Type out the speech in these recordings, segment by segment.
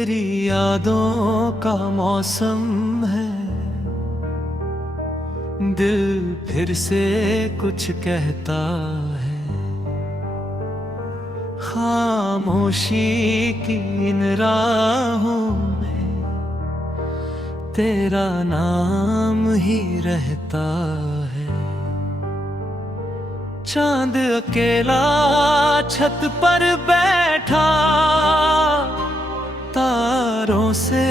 तेरी यादों का मौसम है, दिल फिर से कुछ कहता है। खामोशी की इन राहों में तेरा नाम ही रहता है। चांद अकेला छत पर बैठा, तारों से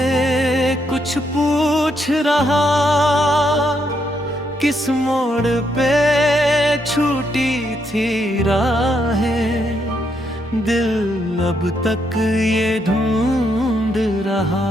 कुछ पूछ रहा। किस मोड़ पे छूटी थी राहें, दिल अब तक ये ढूंढ रहा।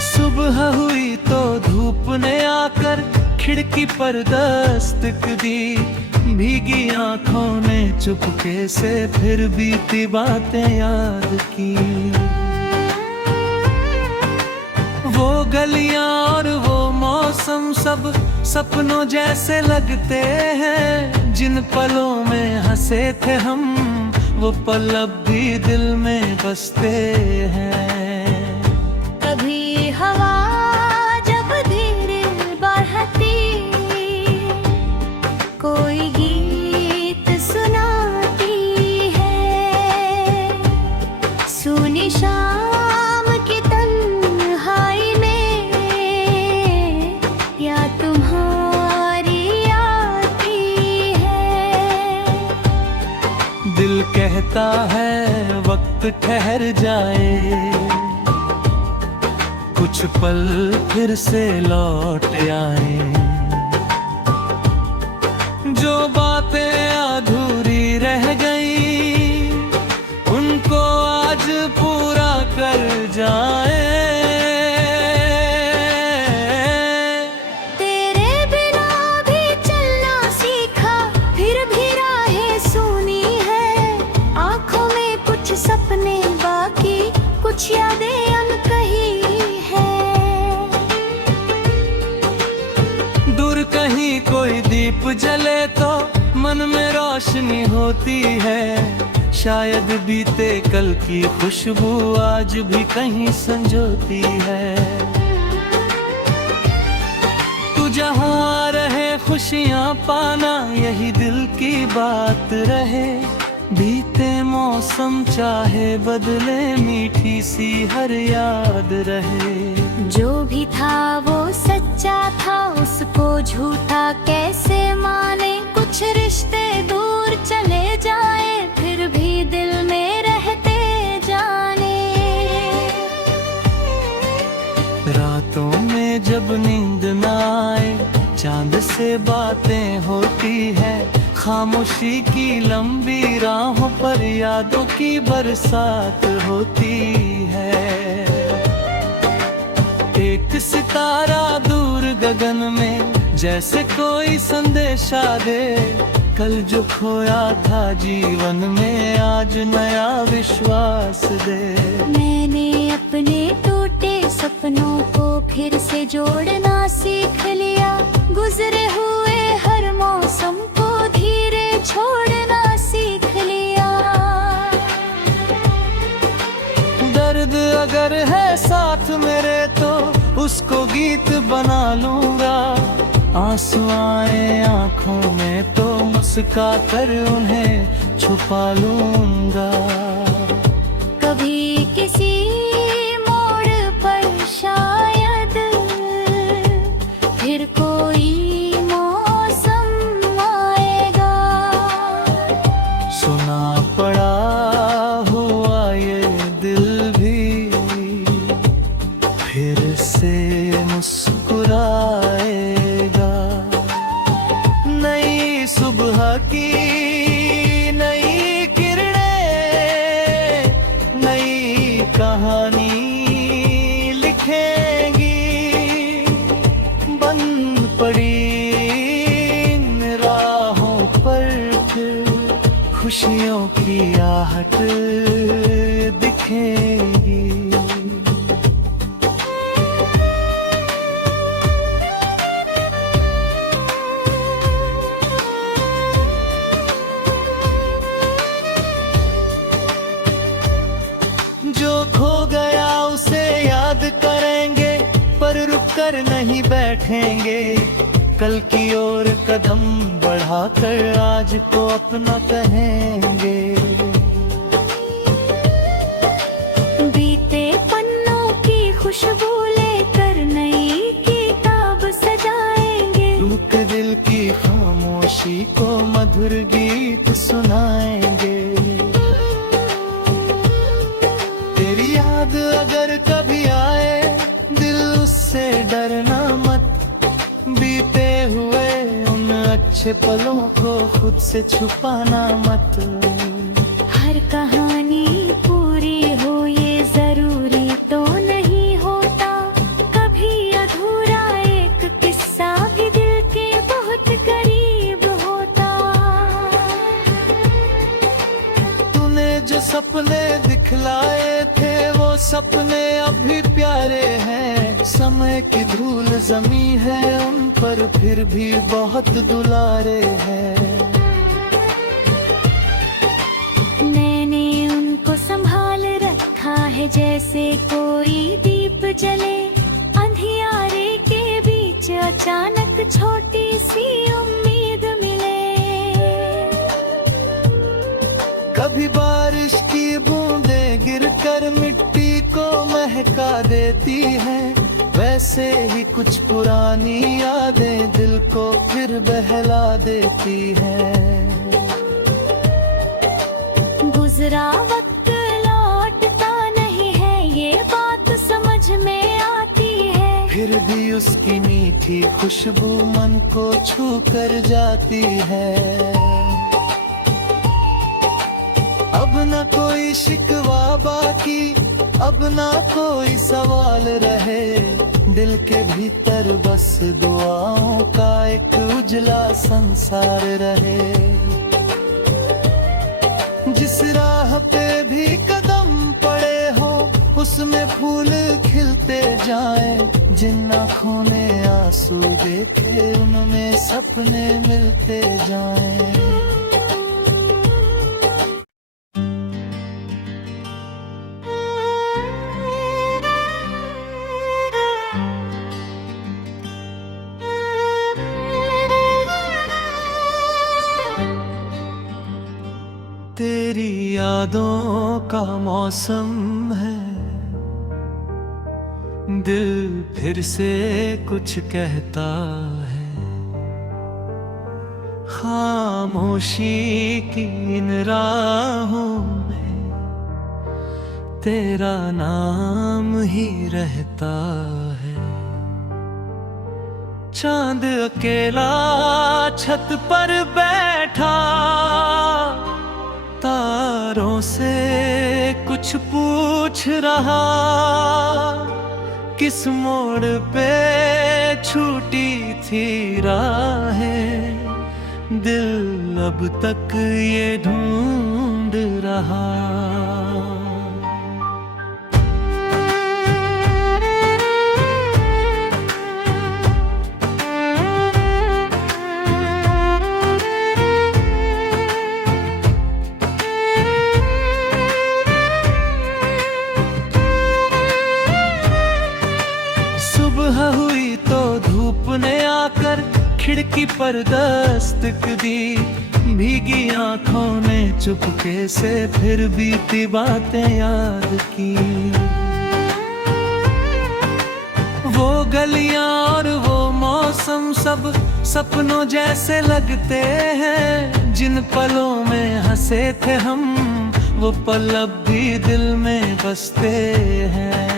सुबह हुई तो धूप ने आकर खिड़की पर दस्तक दी। भीगी आंखों ने चुपके से फिर बीती बातें याद की। वो गलियां और वो मौसम सब सपनों जैसे लगते हैं। जिन पलों में हंसे थे हम, वो पल अब भी दिल में बसते हैं। कभी हवा जब धीरे बहती, कोई गीत सुनाती है। सुनी शाम की तन्हाई में या तुम्हारी आती है। दिल कहता है वक्त ठहर जाए, कुछ पल फिर से लौट आए। जो बातें अधूरी रह गई, उनको आज पूरा कर जाए। तेरे बिना भी चलना सीखा, फिर भी राहें सुनी है। आंखों में कुछ सपने बाकी, कुछ यादें अनकही है। दूर कहीं कोई दीप जले तो मन में रोशनी होती है। शायद बीते कल की खुशबू आज भी कहीं संजोती है। तू जहाँ रहे खुशियाँ पाना, यही दिल की बात रहे। बीते मौसम चाहे बदले, मीठी सी हर याद रहे। जो भी था वो सच्चा था, उसको झूठा कैसे माने। कुछ रिश्ते दूर चले जाए, फिर भी दिल में रहते जाने। रातों में जब नींद न आए, चांद से बातें होती है। खामोशी की लंबी राहों पर यादों की बरसात होती है। एक सितारा दूर गगन में जैसे कोई संदेशा दे। कल जो खोया था जीवन में, आज नया विश्वास दे। मैंने अपने टूटे सपनों को फिर से जोड़ना सीख लिया। गुजरे हुए हर मौसम को धीरे छोड़ना सीख लिया। दर्द अगर है साथ मेरे तो उसको गीत बना लूंगा। आंसू आए आंखों में तो मुस्का कर उन्हें छुपा लूंगा। कभी किसी मोड़ पर शायद फिर कोई मौसम आएगा। सुना पड़ा हुआ ये दिल भी फिर से मुस्कुराएगा। नई सुबह की नई किरणें, नई कहानी लिखेंगी। बंद पड़ी इन राहों पर फिर खुशियों की आहट दिखेगी। जो खो गया उसे याद करेंगे, पर रुक कर नहीं बैठेंगे। कल की ओर कदम बढ़ाकर आज को अपना कहेंगे। बीते पन्नों की खुशबू लेकर नई किताब सजाएंगे। टूट दिल की खामोशी को मधुर गीत सुनाएंगे। तेरी याद अगर कभी आए दिल उससे डरना मत। बीते हुए उन अच्छे पलों को खुद से छुपाना मत। हर कहानी पूरी हो ये जरूरी तो नहीं होता। कभी अधूरा एक किस्सा भी दिल के बहुत करीब होता। तूने जो सपने दिखलाए थे वो सपने अभी प्यारे हैं। समय की धूल जमी है उन पर फिर भी बहुत दुलारे हैं। मैंने उनको संभाल रखा है जैसे कोई दीप जले। अंधियारे के बीच अचानक छोटी सी उम्मीद मिले। कभी बारिश की बूंदें गिरकर मिट्टी को महका देती हैं। वैसे ही कुछ पुरानी यादें दिल को फिर बहला देती हैं। गुजरा वक्त लौटता नहीं है ये बात समझ में आती है। फिर भी उसकी मीठी खुशबू मन को छू कर जाती है। अब न कोई शिकवा बाकी, अब ना कोई सवाल रहे। दिल के भीतर बस दुआओं का एक उजला संसार रहे। जिस राह पे भी कदम पड़े हो उसमें फूल खिलते जाएं। जिन आँखों ने आंसू देखे उनमें सपने मिलते जाएं। तेरी यादों का मौसम है। दिल फिर से कुछ कहता है। खामोशी की इन राहों में तेरा नाम ही रहता है। चांद अकेला छत पर बैठा तारों से कुछ पूछ रहा। किस मोड़ पे छूटी थी राहें, दिल अब तक ये ढूंढ रहा। हुई तो धूप ने आकर खिड़की पर दस्तक दी। भीगी आंखों ने चुपके से फिर बीती बातें याद की। वो गलियां और वो मौसम सब सपनों जैसे लगते हैं। जिन पलों में हंसे थे हम वो पल अब भी दिल में बसते हैं।